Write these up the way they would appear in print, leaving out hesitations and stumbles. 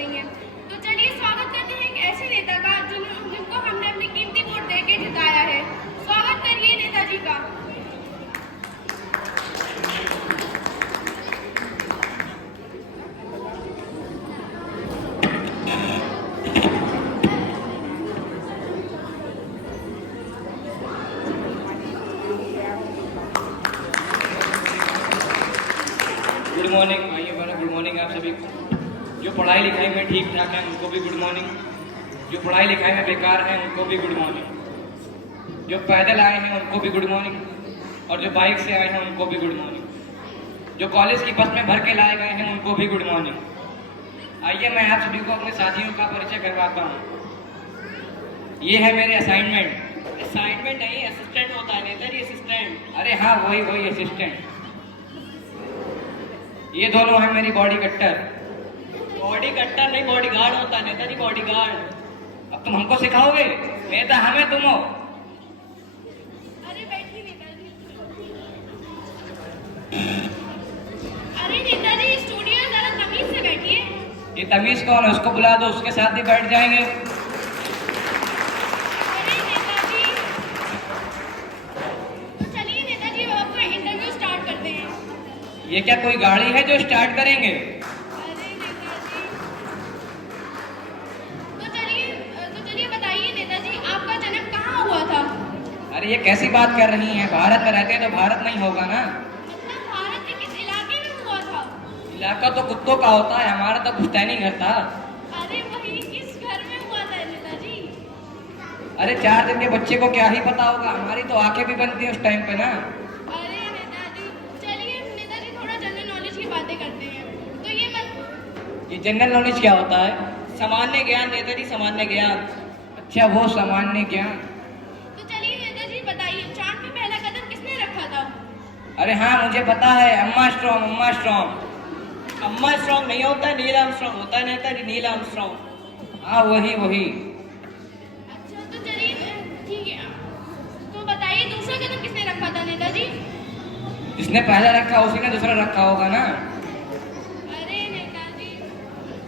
नहीं है। तो चलिए स्वागत करते हैं एक ऐसे नेता का जिनको हमने अपनी कीमती वोट देके जिताया है। स्वागत करिए नेताजी का। गुड मॉर्निंग भाइयों बहनों, गुड मॉर्निंग आप सभी को। जो पढ़ाई लिखाई में ठीक ठाक है उनको भी गुड मॉर्निंग, जो पढ़ाई लिखाई में बेकार है उनको भी गुड मॉर्निंग, जो पैदल आए हैं उनको भी गुड मॉर्निंग, और जो बाइक से आए हैं उनको भी गुड मॉर्निंग, जो कॉलेज की बस में भर के लाए गए हैं उनको भी गुड मॉर्निंग। आइए मैं आप सभी को अपने साथियों का परिचय करवाता हूँ। ये है मेरे असाइनमेंट। असाइनमेंट नहीं, असिस्टेंट होता है नेताजी, असिस्टेंट। अरे हाँ, वही असिस्टेंट। ये दोनों है मेरी बॉडी कट्टर। बॉडी कट्टर नहीं, बॉडी गार्ड होता है नेताजी, बॉडी गार्ड। अब तुम हमको सिखाओगे? नेता हमें, तुम हो। अरे बैठिए नेताजी। अरे नेताजी स्टूडियो में जरा तमीज से बैठिए। ये तमीज कौन है? उसको बुला दो, उसके साथ ही बैठ जाएंगे। अरे नेताजी, तो चलिए नेताजी अब आपका इंटरव्यू स्टार्ट करते हैं। ये क्या कोई गाड़ी है जो स्टार्ट करेंगे? अरे नेताजी, तो चलिए बताइए नेताजी आपका जन्म कहाँ हुआ था? अरे ये कैसी बात कर रही हैं? भारत में रहते हैं तो भारत नहीं होगा ना। मतलब भारत के किस इलाके में हुआ था? इलाका तो कुत्तों का होता है, हमारा तो पुश्तैनी घर था। अरे वही किस घर में हुआ था नेताजी? अरे 4 दिन के बच्चे को क्या ही पता होगा, हमारी तो आंखें भी बनती हैं उस टाइम पे ना। अरे नेताजी, चलिए नेताजी थोड़ा जनरल नॉलेज की बातें करते हैं। तो ये जनरल नॉलेज क्या होता है? सामान्य ज्ञान नेताजी, सामान्य ज्ञान। अच्छा, वो सामान्य ज्ञान। तो चलिए नेताजी बताइए चांद पे पहला कदम किसने रखा था? अरे हाँ, मुझे पता है, अम्मा स्ट्रॉन्ग, अम्मा स्ट्रॉन्ग। अम्मा स्ट्रॉन्ग नहीं होता है, नील आर्मस्ट्रॉन्ग होता है नेताजी, नील आर्मस्ट्रॉन्ग। हाँ, वही। अच्छा तो चलिए ठीक है, तो बताइए दूसरा कदम किसने रखा था नेताजी? जिसने पहला रखा उसी ने दूसरा रखा होगा ना। अरे नेताजी,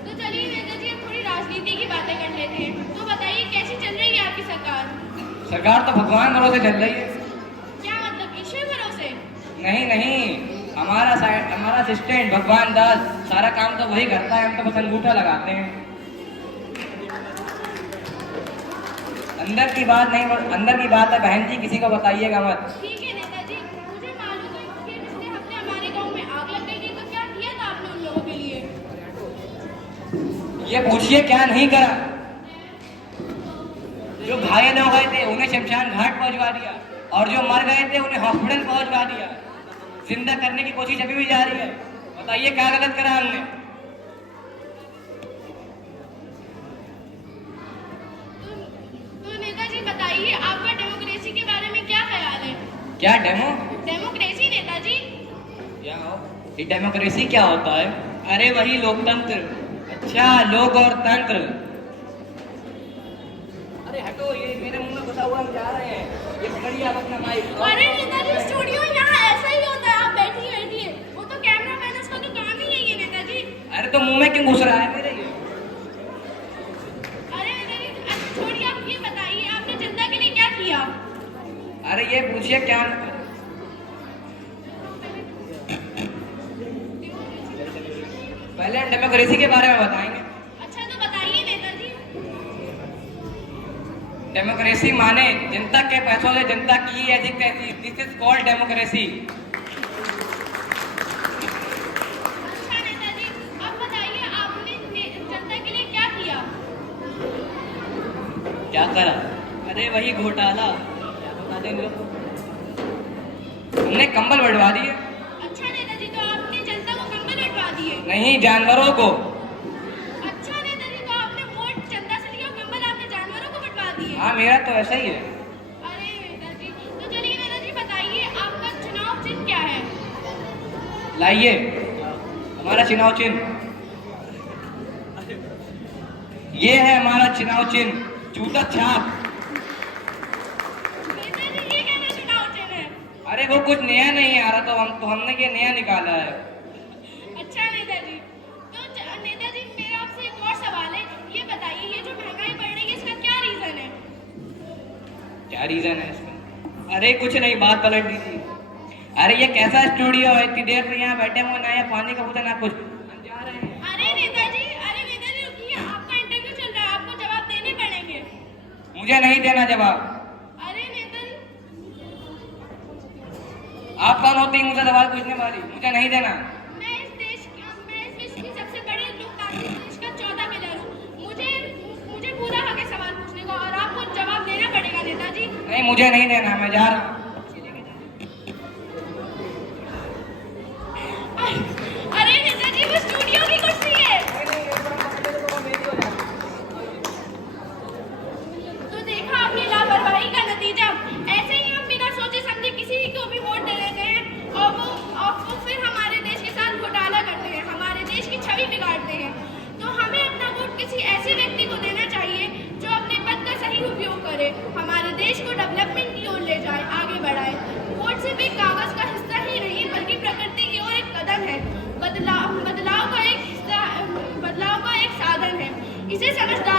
तो चलिए नेताजी अब थोड़ी राजनीति की बातें कर लेते हैं। तो बताइए कैसी चल रही है आपकी सरकार? सरकार तो भगवान भरोसे चल रही है। क्या मतलब ईश्वर भरोसे? नहीं, हमारा असिस्टेंट भगवान दास सारा काम तो वही करता है, हम तो बस अंगूठा लगाते हैं। अंदर की बात है बहन जी, किसी को बताइएगा मत। ठीक है नेताजी, मुझे मालूम है कि पिछले हफ्ते हमारे गांव में आग लग गई थी, तो क्या किया था आपने उन लोगों के लिए? ये पूछिए क्या नहीं करा। जो घायल हो गए थे उन्हें शमशान घाट पहुंचवा दिया, और जो मर गए थे उन्हें हॉस्पिटल पहुंचवा दिया। जिंदा करने की कोशिश अभी भी जारी है। बताइए क्या गलत करा हमने? तो नेताजी बताइए आपका डेमोक्रेसी के बारे में क्या ख्याल है? क्या डेमोक्रेसी नेताजी? क्या हो? ये डेमोक्रेसी क्या होता है? अरे वही लोकतंत्र। अच्छा, लोक और तंत्र। अरे हटो, ये मेरे मुंह में घुसा हुआ, हम जा रहे हैं। ये पकड़िए आप अपना माइक। अरे नेताजी स्टूडियो यहाँ ऐसा ही होता है, आप बैठिए। वो तो कैमरा मैन, उसका तो काम ही यही है नेताजी। अरे तो मुंह में क्यों घुस रहा है मेरे ये? अरे नेताजी अच्छा छोड़िए, आप ये बताइए आपने जनता के लिए क्या किया? अरे ये पूछिए क्या। पहले हम डेमोक्रेसी के बारे में बताएंगे। अच्छा तो बताइए नेताजी। डेमोक्रेसी माने जनता के पैसों से जनता की ऐसी तैसी। This is called democracy. अच्छा नेताजी, अब बताइए आपने जनता के लिए क्या किया? क्या करा? अरे वही घोटाला। क्या बता दें लोग? हमने कंबल बढ़वा दिए। अच्छा नेताजी, तो आपने जनता को कंबल बंटवा दिए? नहीं, जानवरों को। अच्छा नेताजी, तो आपने वोट जनता से लिया और कंबल आपने जानवरों को बंटवा दिए? हाँ, मेरा तो ऐसा ही है। अरे नेताजी, तो चलिए नेताजी बताइए आपका चुनाव चिन्ह क्या है? लाइए हमारा चुनाव चिन्ह। ये है हमारा चुनाव चिन्ह, जूता छाप। नेताजी ये कैसा चुनाव चिन्ह है? अरे वो कुछ नया नहीं आ रहा, तो हमने ये नया निकाला है। अच्छा नेताजी, तो नेताजी मेरा आपसे एक और सवाल क्या रीजन है इसका? अरे कुछ नहीं, बात पलट दी थी। अरे ये कैसा स्टूडियो है, इतनी देर से यहाँ बैठे हुए, ना या पानी का पूछा ना कुछ, हम जा रहे हैं। अरे नेताजी रुकिए, आपका इंटरव्यू चल रहा है, आपको जवाब देने पड़ेंगे। मुझे नहीं देना जवाब। अरे नेताजी, आप कौन होती है मुझे सवाल पूछने वाली? मुझे नहीं देना। मैं इस विश्व की सबसे बड़े लोकतांत्रिक देश का 14 पिलर हूँ। मुझे पूरा हक है सवाल पूछने का और आपको जवाब देना पड़ेगा नेताजी। नहीं, मुझे नहीं देना, मैं जा रहा हूँ। अरे नेताजी, वो स्टूडियो की कुर्सी है। तो देखा आपने लापरवाही का नतीजा। ऐसे ही हम बिना सोचे समझे किसी को भी वोट दे देते हैं और वो फिर हमारे देश के साथ घोटाला करते हैं, हमारे देश की छवि बिगाड़ते हैं। तो हमें अपना वोट किसी ऐसे व्यक्ति को देना चाहिए जो अपने पद का सही उपयोग करे, हमारे देश को डेवलपमेंट की ओर ले जाए, आगे बढ़ाए। वोट सिर्फ एक कागज का हिस्सा ही नहीं बल्कि प्रकृति की ओर एक कदम है, बदलाव का एक साधन है। इसे समझदारी